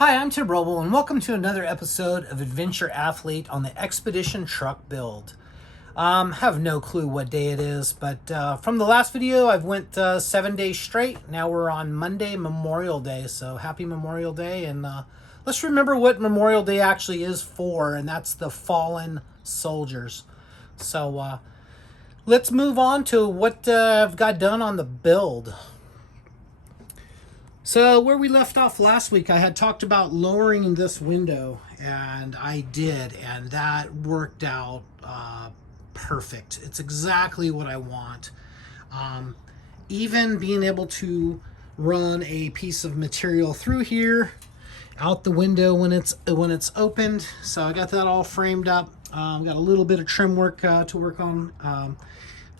Hi, I'm Tim Roble, and welcome to another episode of Adventure Athlete on the Expedition Truck Build. Have no clue what day it is, but from the last video, I've went 7 days straight. Now we're on Monday, Memorial Day, so happy Memorial Day, and let's remember what Memorial Day actually is for, and that's the fallen soldiers. So let's move on to what I've got done on the build. So where we left off last week, I had talked about lowering this window, and I did, and that worked out perfect. It's exactly what I want. Even being able to run a piece of material through here, out the window when it's opened. So I got that all framed up. Got a little bit of trim work to work on.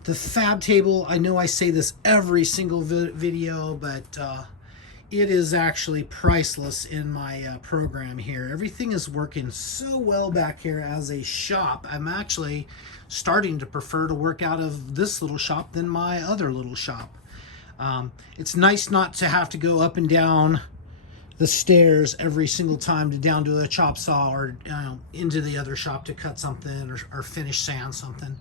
The fab table, I know I say this every single video, but it is actually priceless in my program here. Everything is working so well back here as a shop. I'm actually starting to prefer to work out of this little shop than my other little shop. It's nice not to have to go up and down the stairs every single time down to a chop saw or into the other shop to cut something or finish sand something.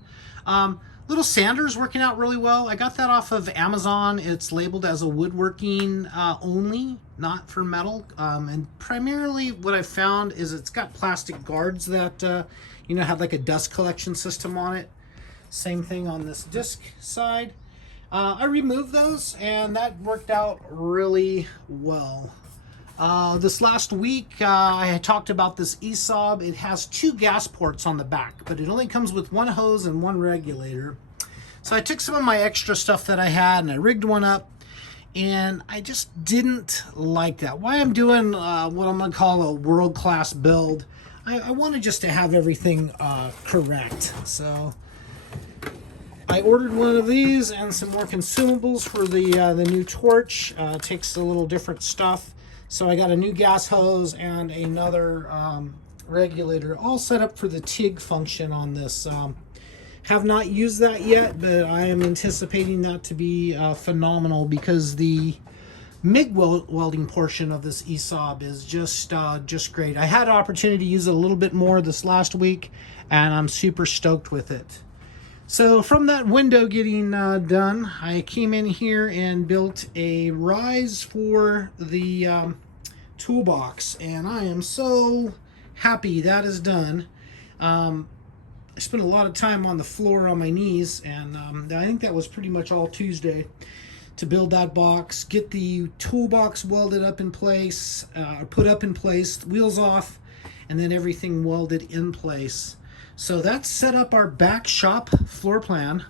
Little sander's working out really well. I got that off of Amazon. It's labeled as a woodworking only, not for metal. And primarily what I found is it's got plastic guards that, have like a dust collection system on it. Same thing on this disc side. I removed those and that worked out really well. This last week, I had talked about this ESOB. It has 2 gas ports on the back, but it only comes with 1 hose and 1 regulator. So I took some of my extra stuff that I had and I rigged one up, and I just didn't like that. Why I'm doing what I'm going to call a world-class build, I wanted just to have everything correct. So I ordered one of these and some more consumables for the new torch. It takes a little different stuff. So I got a new gas hose and another regulator all set up for the TIG function on this. Have not used that yet, but I am anticipating that to be phenomenal because the MIG welding portion of this ESOB is just great. I had an opportunity to use it a little bit more this last week, and I'm super stoked with it. So from that window getting done, I came in here and built a rise for the toolbox, and I am so happy that is done. I spent a lot of time on the floor on my knees, and I think that was pretty much all Tuesday to build that box, get the toolbox welded up in place, put up in place, wheels off, and then everything welded in place. So that set up our back shop floor plan.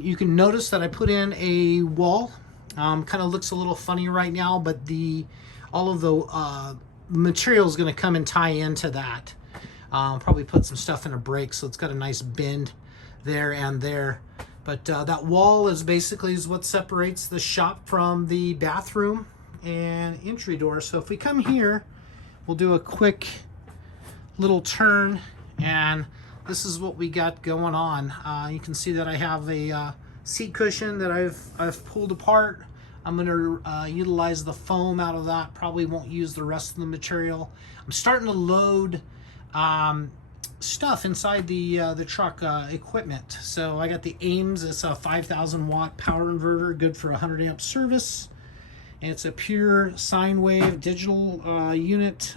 You can notice that I put in a wall. Kind of looks a little funny right now, but all of the material is going to come and tie into that. Probably put some stuff in a break so it's got a nice bend there and there. But that wall is what separates the shop from the bathroom and entry door. So if we come here, we'll do a quick little turn, and this is what we got going on. You can see that I have a seat cushion that I've pulled apart. I'm going to utilize the foam out of that. Probably won't use the rest of the material. I'm starting to load stuff inside the truck equipment. So I got the Ames. It's a 5,000 watt power inverter, good for 100 amp service. And it's a pure sine wave digital unit.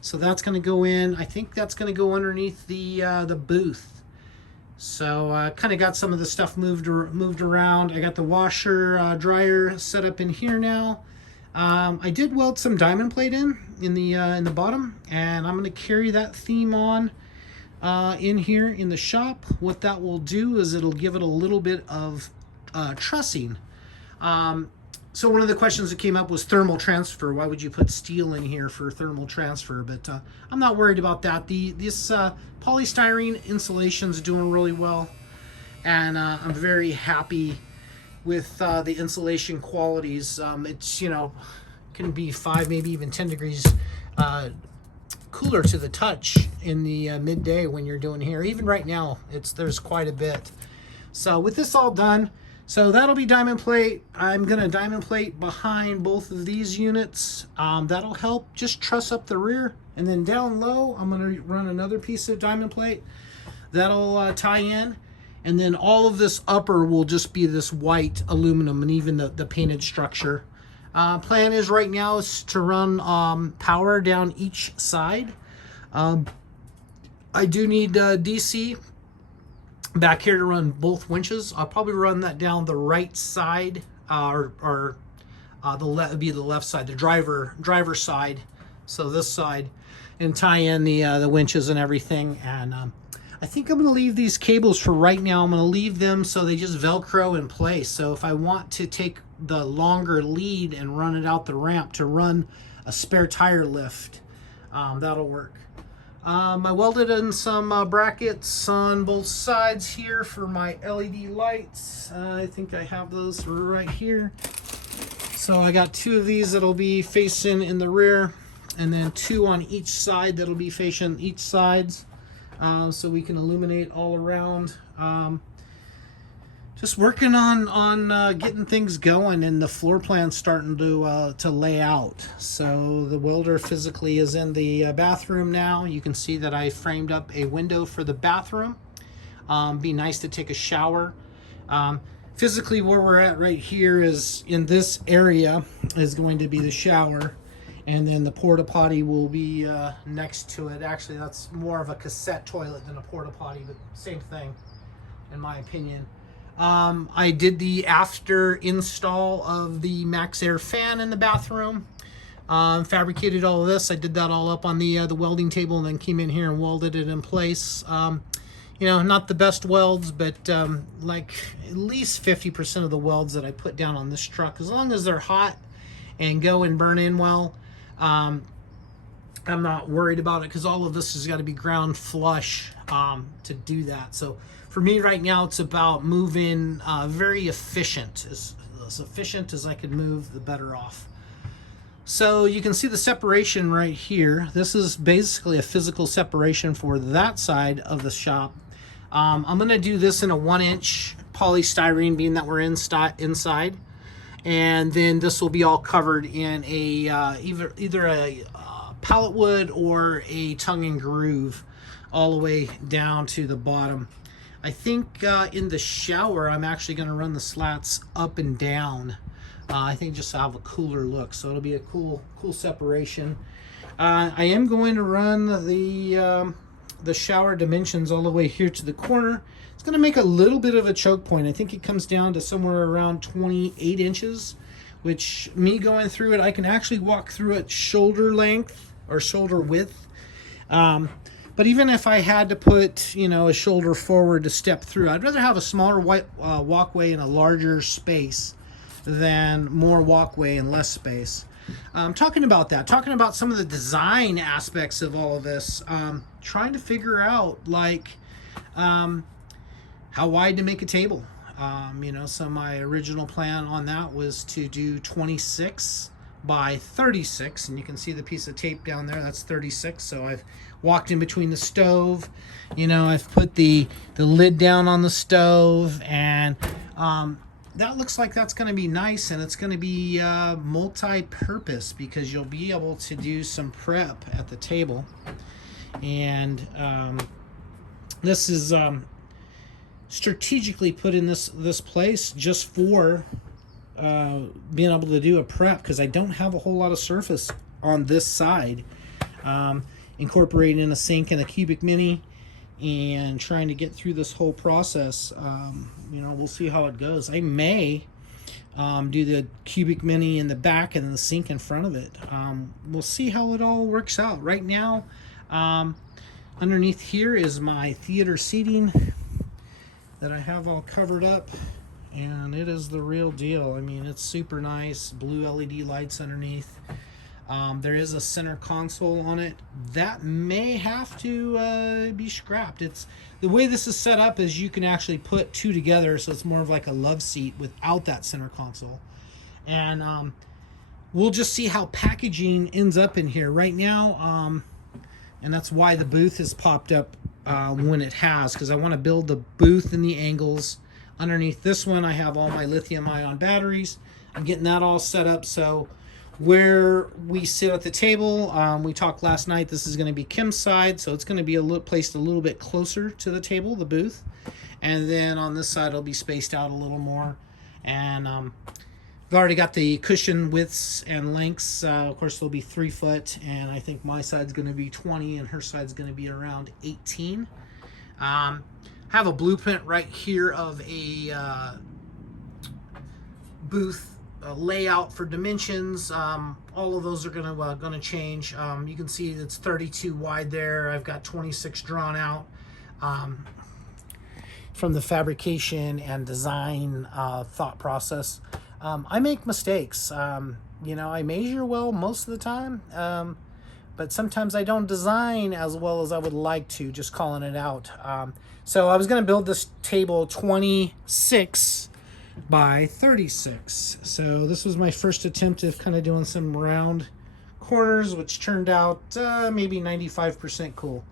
So that's going to go in. I think that's going to go underneath the booth. So I kind of got some of the stuff moved around. I got the washer dryer set up in here now. I did weld some diamond plate in the bottom, and I'm going to carry that theme on in here in the shop. What that will do is it'll give it a little bit of trussing. So one of the questions that came up was thermal transfer. Why would you put steel in here for thermal transfer? But I'm not worried about that. This polystyrene insulation is doing really well, and I'm very happy with the insulation qualities. It's can be 5, maybe even 10 degrees cooler to the touch in the midday when you're doing here. Even right now, there's quite a bit. So with this all done, So that'll be diamond plate. I'm going to diamond plate behind both of these units. That'll help just truss up the rear. And then down low, I'm going to run another piece of diamond plate. That'll tie in. And then all of this upper will just be this white aluminum, and even the painted structure. Plan is right now is to run power down each side. I do need DC back here to run both winches. I'll probably run that down the right side, or would be the left side, the driver side. So this side, and tie in the winches and everything. And I think I'm going to leave these cables for right now. I'm going to leave them so they just Velcro in place. So if I want to take the longer lead and run it out the ramp to run a spare tire lift, that'll work. I welded in some brackets on both sides here for my LED lights. I think I have those right here. So I got 2 of these that'll be facing in the rear, and then 2 on each side that'll be facing each sides, so we can illuminate all around. Just working on getting things going, and the floor plan's starting to lay out. So the welder physically is in the bathroom now. You can see that I framed up a window for the bathroom. Be nice to take a shower. Physically where we're at right here is in this area is going to be the shower, and then the porta potty will be next to it. Actually, that's more of a cassette toilet than a porta potty, but same thing in my opinion. I did the after install of the MaxAir fan in the bathroom. Fabricated all of this. I did that all up on the welding table, and then came in here and welded it in place. You know, not the best welds, but like at least 50% of the welds that I put down on this truck, as long as they're hot and go and burn in well, I'm not worried about it, because all of this has got to be ground flush to do that. So for me right now, it's about moving very efficient. As efficient as I could move, the better off. So you can see the separation right here. This is basically a physical separation for that side of the shop. I'm going to do this in a 1-inch polystyrene, being that we're inside. And then this will be all covered in a either a pallet wood or a tongue and groove all the way down to the bottom. I think in the shower, I'm actually going to run the slats up and down. I think just to have a cooler look, so it'll be a cool separation. I am going to run the shower dimensions all the way here to the corner. It's going to make a little bit of a choke point. I think it comes down to somewhere around 28 inches, which, me going through it, I can actually walk through it shoulder length or shoulder width. But even if I had to put, you know, a shoulder forward to step through, I'd rather have a smaller walkway and a larger space than more walkway and less space. Talking about some of the design aspects of all of this, trying to figure out like how wide to make a table. You know, so my original plan on that was to do 26 by 36, and you can see the piece of tape down there, that's 36. So I've walked in between the stove, you know, I've put the lid down on the stove, and that looks like that's going to be nice, and it's going to be multi-purpose, because you'll be able to do some prep at the table. And this is strategically put in this place just for being able to do a prep, because I don't have a whole lot of surface on this side. Incorporating in a sink and a cubic mini, and trying to get through this whole process. You know, we'll see how it goes. I may do the cubic mini in the back and the sink in front of it. We'll see how it all works out. Right now, underneath here is my theater seating that I have all covered up, and it is the real deal. I mean, it's super nice. Blue LED lights underneath. There is a center console on it that may have to be scrapped. It's the way this is set up is you can actually put 2 together, so it's more of like a love seat without that center console. And we'll just see how packaging ends up in here right now. And that's why the booth has popped up when it has, because I want to build the booth and the angles Underneath this one, I have all my lithium-ion batteries. I'm getting that all set up. So where we sit at the table, we talked last night, this is going to be Kim's side, so it's going to be placed a little bit closer to the table, the booth. And then on this side, it'll be spaced out a little more. And I've already got the cushion widths and lengths. Of course, they'll be 3 foot, and I think my side's going to be 20, and her side's going to be around 18. Have a blueprint right here of a booth layout for dimensions. All of those are gonna change. You can see it's 32 wide there. I've got 26 drawn out from the fabrication and design thought process. I make mistakes. You know, I measure well most of the time, but sometimes I don't design as well as I would like to, just calling it out. So I was going to build this table 26 by 36. So this was my first attempt of kind of doing some round corners, which turned out maybe 95% cool.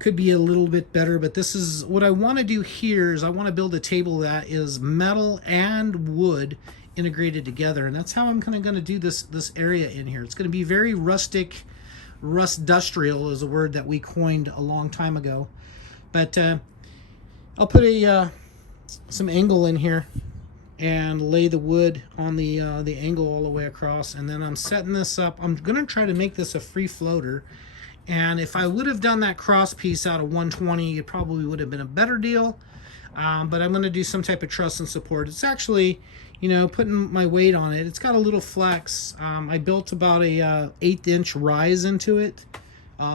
Could be a little bit better, but this is what I want to do here. Is I want to build a table that is metal and wood integrated together, and that's how I'm kind of going to do this area in here. It's going to be very rustic. Rust-dustrial is a word that we coined a long time ago, but I'll put some angle in here and lay the wood on the angle all the way across, and then I'm setting this up. I'm going to try to make this a free floater. And if I would have done that cross piece out of 120, it probably would have been a better deal. But I'm going to do some type of truss and support. It's actually, you know, putting my weight on it. It's got a little flex. I built about a 1/8 inch rise into it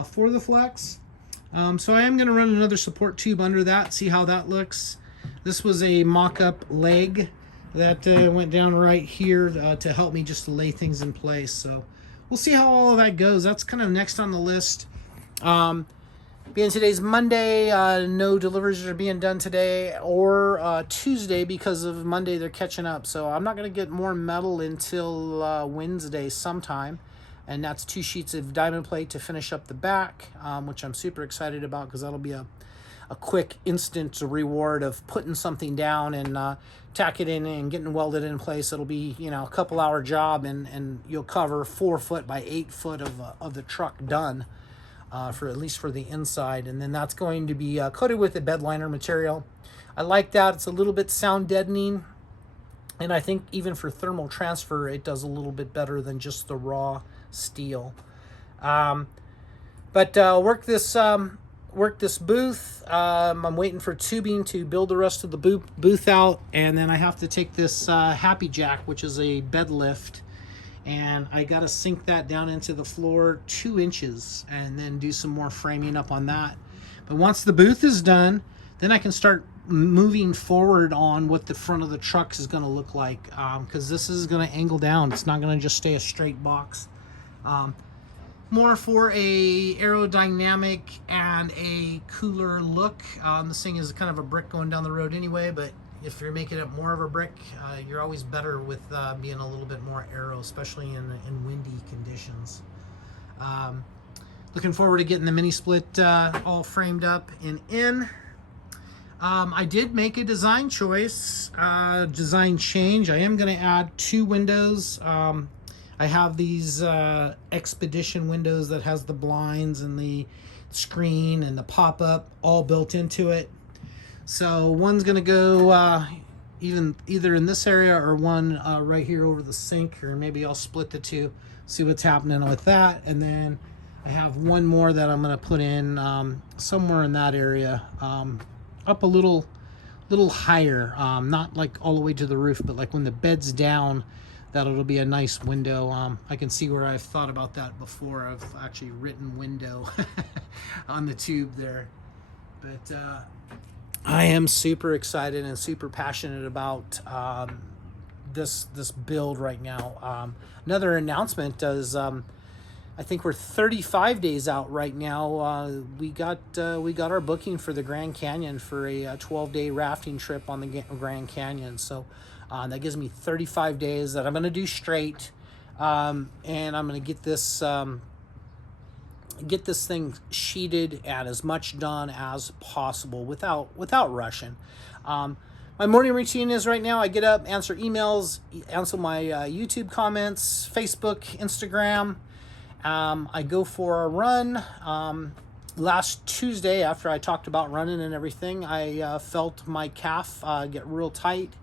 for the flex. So I am going to run another support tube under that, see how that looks. This was a mock-up leg that went down right here to help me just to lay things in place. So we'll see how all of that goes. That's kind of next on the list. Being today's Monday, no deliveries are being done today or Tuesday because of Monday they're catching up. So I'm not going to get more metal until Wednesday sometime. And that's 2 sheets of diamond plate to finish up the back, which I'm super excited about because that'll be a quick instant reward of putting something down and tack it in and getting welded in place. It'll be, you know, a couple hour job, and you'll cover 4 foot by 8 foot of the truck done, for at least for the inside. And then that's going to be coated with a bed liner material. I like that. It's a little bit sound deadening, and I think even for thermal transfer it does a little bit better than just the raw steel. But work this booth. I'm waiting for tubing to build the rest of the booth out, and then I have to take this Happy Jack, which is a bed lift, and I got to sink that down into the floor 2 inches and then do some more framing up on that. But once the booth is done, then I can start moving forward on what the front of the truck is going to look like, because this is going to angle down. It's not going to just stay a straight box. More for a aerodynamic and a cooler look. This thing is kind of a brick going down the road anyway, but if you're making it more of a brick, you're always better with being a little bit more aero, especially in windy conditions. Looking forward to getting the mini split all framed up and in. I did make a design choice, design change. I am going to add 2 windows. I have these Expedition windows that has the blinds and the screen and the pop-up all built into it. So one's going to go either in this area or one right here over the sink, or maybe I'll split the 2, see what's happening with that. And then I have one more that I'm going to put in somewhere in that area, up a little higher, not like all the way to the roof, but like when the bed's down, that'll be a nice window. I can see where I've thought about that before. I've actually written window on the tube there. But I am super excited and super passionate about this build right now. Another announcement is I think we're 35 days out right now. We got our booking for the Grand Canyon for a 12-day rafting trip on the Grand Canyon. So that gives me 35 days that I'm going to do straight, and I'm going to get this get this thing sheeted and as much done as possible without rushing. My morning routine is right now I get up, answer emails, answer my YouTube comments, Facebook, Instagram. I go for a run. Last Tuesday, after I talked about running and everything, I felt my calf get real tight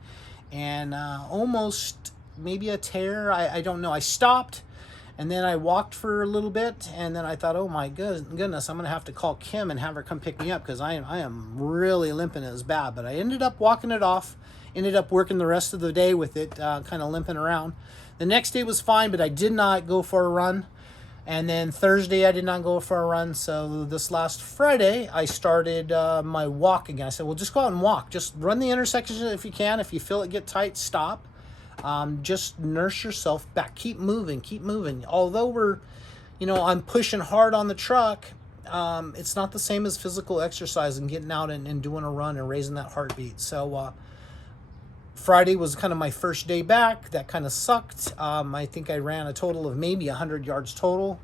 and almost maybe a tear. I don't know. I stopped. And then I walked for a little bit, and then I thought, oh my goodness, I'm going to have to call Kim and have her come pick me up because I am really limping. It was bad. But I ended up walking it off, ended up working the rest of the day with it, kind of limping around. The next day was fine, but I did not go for a run. And then Thursday, I did not go for a run. So this last Friday, I started my walk again. I said, well, just go out and walk. Just run the intersections if you can. If you feel it get tight, stop. Just nurse yourself back. Keep moving, keep moving. Although I'm pushing hard on the truck, it's not the same as physical exercise and getting out and doing a run and raising that heartbeat. So Friday was kind of my first day back. That kind of sucked. I think I ran a total of maybe 100 yards total.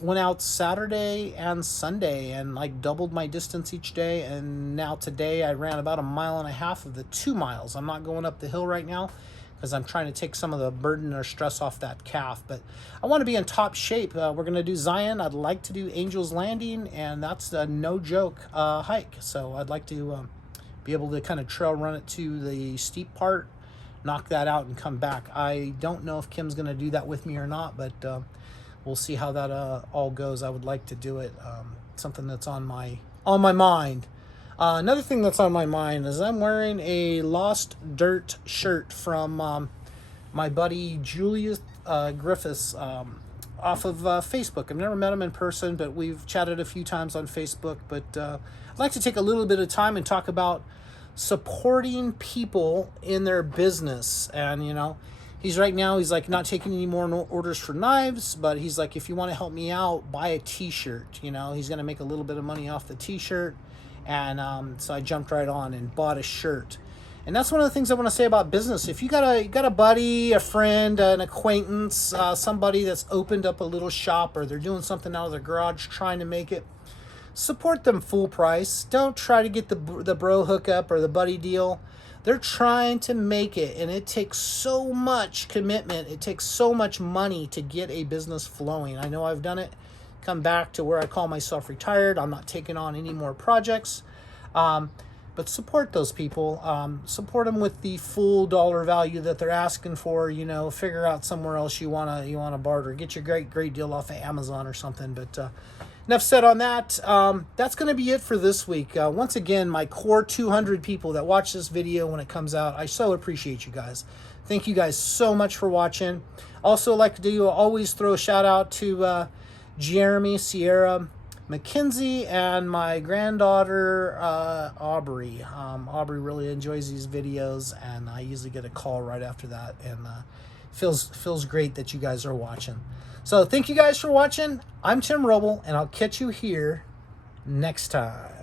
Went out Saturday and Sunday and doubled my distance each day. And now today I ran about 1.5 miles of the 2 miles. I'm not going up the hill right now because I'm trying to take some of the burden or stress off that calf. But I want to be in top shape. We're going to do Zion. I'd like to do Angel's Landing, and that's a no joke hike. So I'd like to be able to kind of trail run it to the steep part, knock that out, and come back. I don't know if Kim's going to do that with me or not, but we'll see how that all goes. I would like to do it. Something that's on my mind. Another thing that's on my mind is I'm wearing a Lost Dirt shirt from my buddy Julius Griffiths off of Facebook. I've never met him in person, but we've chatted a few times on Facebook. But I'd like to take a little bit of time and talk about supporting people in their business. And he's not taking any more orders for knives, but he's like, if you want to help me out, buy a t-shirt. He's going to make a little bit of money off the t-shirt. And so I jumped right on and bought a shirt. And that's one of the things I want to say about business. If you got a buddy, a friend, an acquaintance, somebody that's opened up a little shop, or they're doing something out of their garage trying to make it, support them full price. Don't try to get the bro hookup or the buddy deal. They're trying to make it, and it takes so much commitment. It takes so much money to get a business flowing. I know I've done it. Come back to where I call myself retired. I'm not taking on any more projects. But support those people. Support them with the full dollar value that they're asking for. Figure out somewhere else you wanna barter. Get your great deal off of Amazon or something. But enough said on that. That's going to be it for this week. Once again, my core 200 people that watch this video when it comes out, I so appreciate you guys. Thank you guys so much for watching. Also like to always throw a shout out to Jeremy, Sierra, Mackenzie, and my granddaughter Aubrey. Aubrey really enjoys these videos, and I usually get a call right after that, and feels great that you guys are watching. So thank you guys for watching. I'm Tim Roble, and I'll catch you here next time.